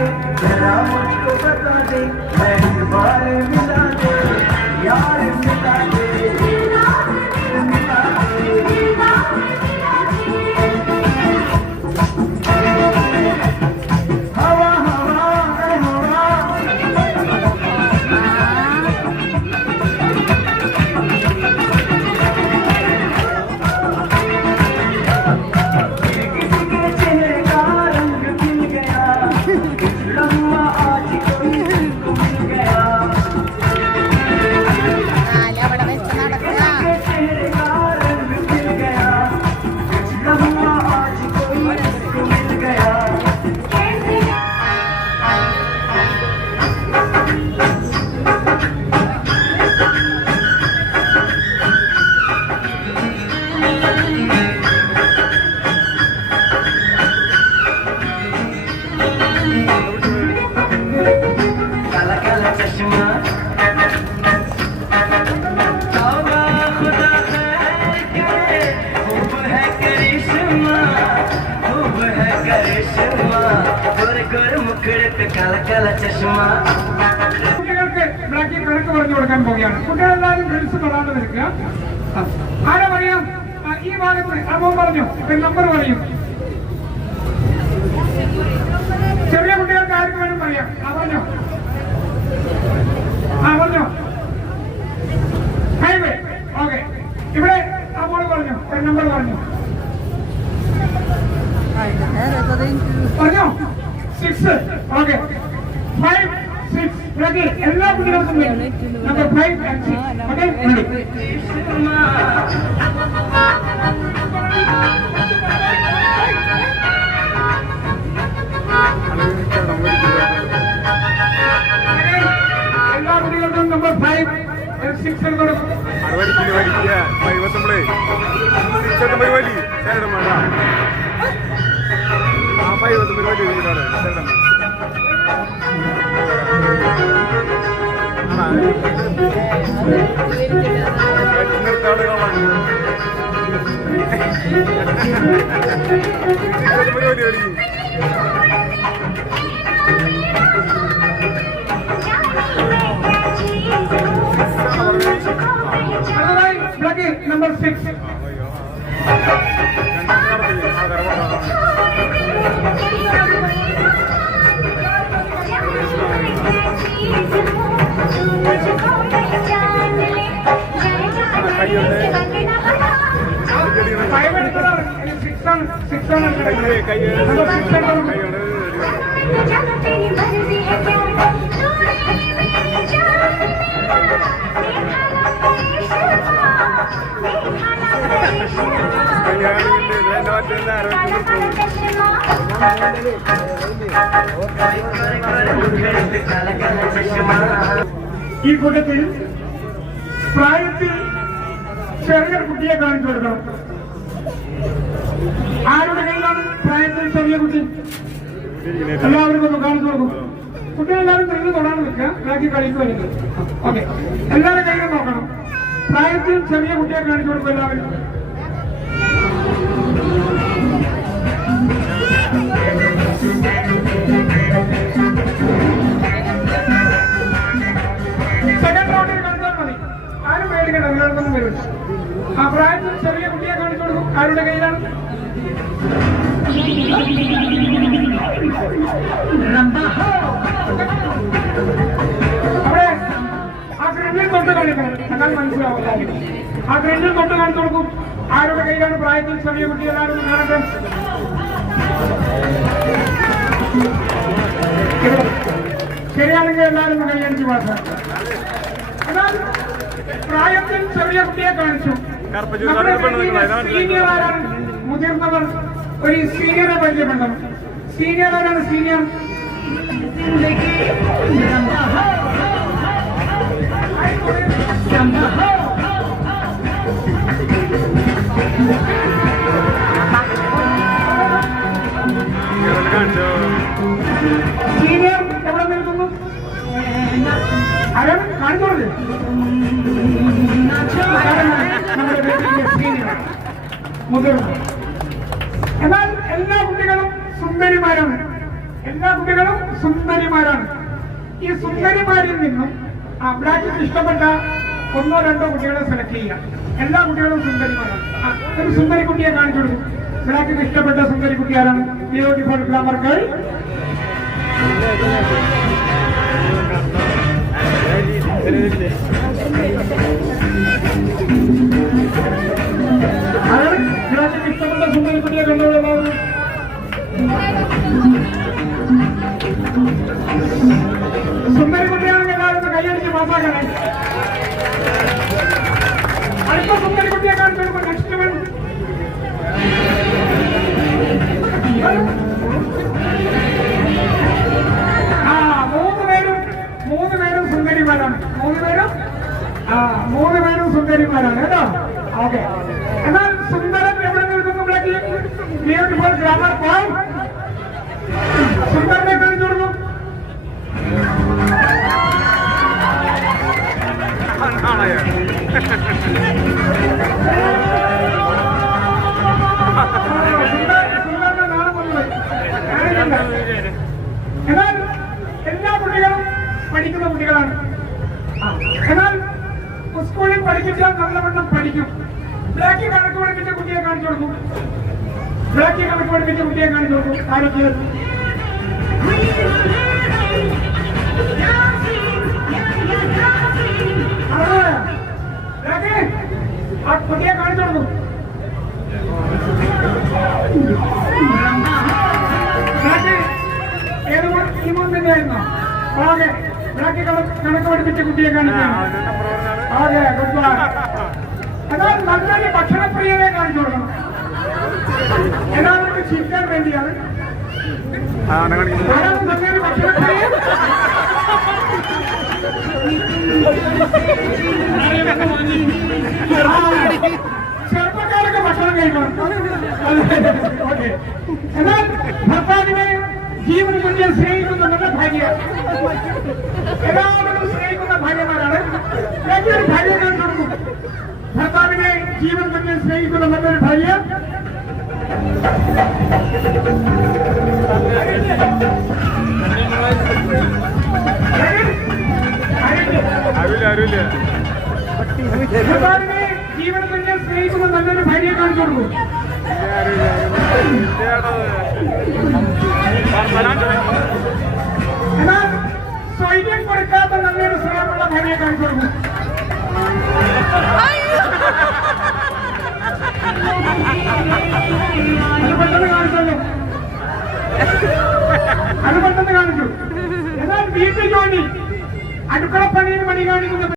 दे जरा मुझको बता दे मैं एक बार मिला दे यार मिला दे കുട്ടികൾക്ക് ബ്ലാക്കി കണക്ക് പറഞ്ഞു കൊടുക്കാൻ പോവുകയാണ്. കുട്ടികളെല്ലാവരും ഫ്രണ്ട്സ് തൊടാതെ നിൽക്കുക. ആരാ പറയാം? ഈ ഭാഗത്ത് അമ്മ പറഞ്ഞു നമ്പർ പറയും. ചെറിയ കുട്ടികൾക്ക് ആർക്ക് വേണം പറയാം? പറഞ്ഞോ പറഞ്ഞോ ഹൈവേ. ഓക്കെ, ഇവിടെ അമ്മോട് പറഞ്ഞു നമ്പർ പറഞ്ഞു പറഞ്ഞോ 6. ഓക്കെ, 5, 6. എല്ലാ കുട്ടികൾക്കും നമ്പർ 5 and 6. ഓക്കെ, എല്ലാ കുട്ടികൾക്കും നമ്പർ 5 and 6 കൊടുക്കും. നമ്പർ 6. ഈ കൂട്ടത്തിൽ പ്രായത്തിൽ ചെറിയ കുട്ടിയെ കാണിച്ചു കൊടുക്കണം. ആരുടെ കയ്യിലാണ് പ്രായത്തിൽ ചെറിയ കുട്ടി? എല്ലാവർക്കും ഒന്ന് കാണിച്ചു കൊടുക്കും. കുട്ടികളെല്ലാവരും നിന്ന് തൊടാൻ നിൽക്കുക, ബാക്കി കളിക്കുമായിരുന്നു. ഓക്കെ, എല്ലാവരും കയ്യിൽ നോക്കണം. പ്രായത്തിൽ ചെറിയ കുട്ടിയെ കാണിച്ചു കൊടുക്കും എല്ലാവരും. സെക്കൻഡ് റൗണ്ടിൽ കളിച്ചാൽ മതി, ആരും പേടിക്കണ്ട, എല്ലാവർക്കൊന്നും വരും. ആ പ്രായത്തിൽ ചെറിയ കുട്ടിയെ കാണിച്ചു കൊടുക്കും. ആരുടെ കയ്യിലാണ്? അവിടെ ആ ഗ്രില്ലിൽ തൊട്ട് കാണിക്കണം, എന്നാൽ മനസ്സിലാവില്ല. ആ ഗ്രില്ലിൽ തൊട്ട് കാണിച്ചു കൊടുക്കും. ആരുടെ കയ്യിലാണ് പ്രായത്തിൽ ചെറിയ കുട്ടി? എല്ലാവരും കാണട്ടെ. ശരിയാണെങ്കിൽ എല്ലാവരും കൈയടിച്ച് പാസ്. എന്നാൽ പ്രായത്തിൽ ചെറിയ കുട്ടിയെ കാണിച്ചു. സീനിയർ ആരാണ്? മുതിർന്നവർ ഒരു സീനിയറെ പരിചയപ്പെടണം. സീനിയർ ആരാണ്? സീനിയർ സീനിയർ എവിടെ നിൽക്കുന്നു? ആരാണ് കാണിച്ചോളൂ. നമ്മുടെ സീനിയർ മുതിർന്നു. എന്നാൽ എല്ലാ കുട്ടികളും സുന്ദരിമാരാണ്. എല്ലാ കുട്ടികളും സുന്ദരിമാരാണ്. ഈ സുന്ദരിമാരിൽ നിന്നും ബ്ലാക്കിന് ഇഷ്ടപ്പെട്ട 1-2 കുട്ടികളെ സെലക്ട് ചെയ്യാം. എല്ലാ കുട്ടികളും സുന്ദരിമാരാണ്. ഒരു സുന്ദരി കുട്ടിയെ കാണിച്ചു കൊടുക്കും. ബ്ലാക്കിന് ഇഷ്ടപ്പെട്ട സുന്ദരി കുട്ടി ആരാണ്? Beautiful glamour girl. ബ്ലാക്കിന് ഇഷ്ടപ്പെട്ട സുന്ദരി കുട്ടിയെ കണ്ടുകൊള്ളുന്നത് സുന്ദരി കുട്ടിയാണെങ്കിൽ എല്ലാവരും കൈയടിച്ച് പാസ്സാക്കണേ. അടുത്ത സുന്ദരി കുട്ടിയെ കാണിച്ചു കൊടുക്കും. Next one. മൂന്ന് പേരും സുന്ദരിമാരാണ്. മൂന്ന് പേരും സുന്ദരിമാരാണ് കേട്ടോ. ഓക്കെ. എന്നാൽ സുന്ദരൻ എവിടെ നിൽക്കുമ്പോഴേക്ക് ബ്യൂട്ടിഫുൾ ഗ്രാമർ ബോയ് സുന്ദരനെ കാണിച്ചു കൊടുക്കും. സുന്ദരനെ നാളെ കൊണ്ടുപോയി. എന്നാൽ എല്ലാ കുട്ടികളും പഠിക്കുന്ന കുട്ടികളാണ്. എന്നാൽ സ്കൂളിൽ പഠിപ്പിച്ചാൽ നല്ലവണ്ണം പഠിക്കും. ബ്ലാക്കി കണക്ക് പഠിപ്പിച്ച കുട്ടിയെ കാണിച്ചു കൊടുക്കും. ബ്ലാക്കി കണക്ക് പഠിപ്പിച്ച കുട്ടിയെ കാണിച്ചു കൊടുക്കും. ആരൊക്കെ? ആ കുട്ടിയെ കാണിച്ചു കൊടുക്കും. ഏത് ഈ മോൻ തന്നെയായിരുന്നോ? ഓക്കെ. ബ്ലാക്കി കണക്ക് പഠിപ്പിച്ച കുട്ടിയെ കാണിക്കാം. Okay, good bye. എന്നാൽ നല്ലൊരു ഭക്ഷണപ്രിയനെ കാണിച്ചു കൊടുക്കണം. എല്ലാവർക്കും ചിരിക്കാൻ വേണ്ടിയാണ്. നല്ലൊരു ഭക്ഷണപ്രിയ ചെറുപ്പക്കാരൊക്കെ ഭക്ഷണം കഴിക്കണം. ഓക്കെ. എന്നാൽ ഭർത്താവിനെ ജീവൻ തുല്യം സ്നേഹിക്കുന്ന നല്ല ഭാര്യ. എല്ലാവരും സ്നേഹിക്കുന്ന ഭാര്യമാരാണ്. ഒരു ഭാര്യ കാണിച്ചു കൊടുക്കും. ഭർത്താവിനെ ജീവൻ തുല്യം സ്നേഹിക്കുന്ന നല്ലൊരു ഭാര്യ. ഭർത്താവിനെ ജീവൻ തുല്യം സ്നേഹിക്കുന്ന നല്ലൊരു ഭാര്യയെ കാണിച്ചു കൊടുക്കും. എന്നാൽ സ്വൈര്യം കൊടുക്കാത്ത നല്ലൊരു സ്നേഹമുള്ള ഭാര്യയെ കാണിച്ചു കൊടുക്കും. അത് പെട്ടെന്ന് കാണിച്ചു. എന്നാൽ വീട്ടിൽ ജോലി അടുക്കളപ്പണിയിൽ മണി കാണിക്കുന്ന